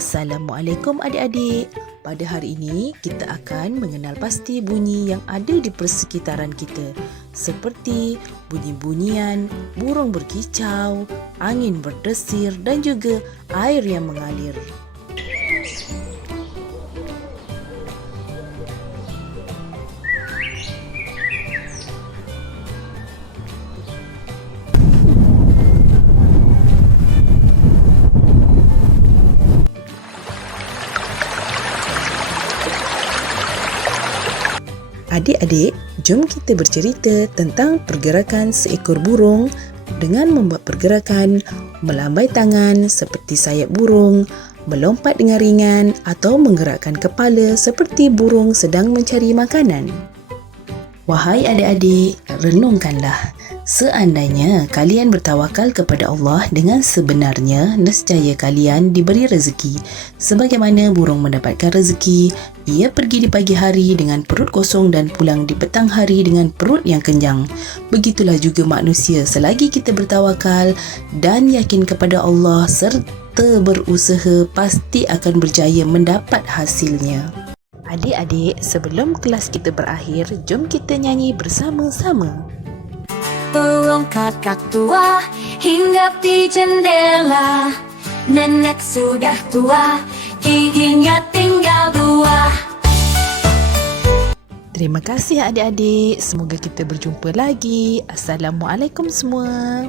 Assalamualaikum adik-adik. Pada hari ini kita akan mengenal pasti bunyi yang ada di persekitaran kita seperti bunyi-bunyian burung berkicau, angin berdesir dan juga air yang mengalir. Adik-adik, jom kita bercerita tentang pergerakan seekor burung dengan membuat pergerakan melambai tangan seperti sayap burung, melompat dengan ringan atau menggerakkan kepala seperti burung sedang mencari makanan. Wahai adik-adik, renungkanlah. Seandainya kalian bertawakal kepada Allah dengan sebenarnya, nescaya kalian diberi rezeki. Sebagaimana burung mendapatkan rezeki, ia pergi di pagi hari dengan perut kosong dan pulang di petang hari dengan perut yang kenyang. Begitulah juga manusia selagi kita bertawakal dan yakin kepada Allah serta berusaha pasti akan berjaya mendapat hasilnya. Adik-adik, sebelum kelas kita berakhir, jom kita nyanyi bersama-sama. Burung kakak tua hinggap di jendela Nenek sudah tua, giginya tinggal dua Terima kasih adik-adik. Semoga kita berjumpa lagi. Assalamualaikum semua.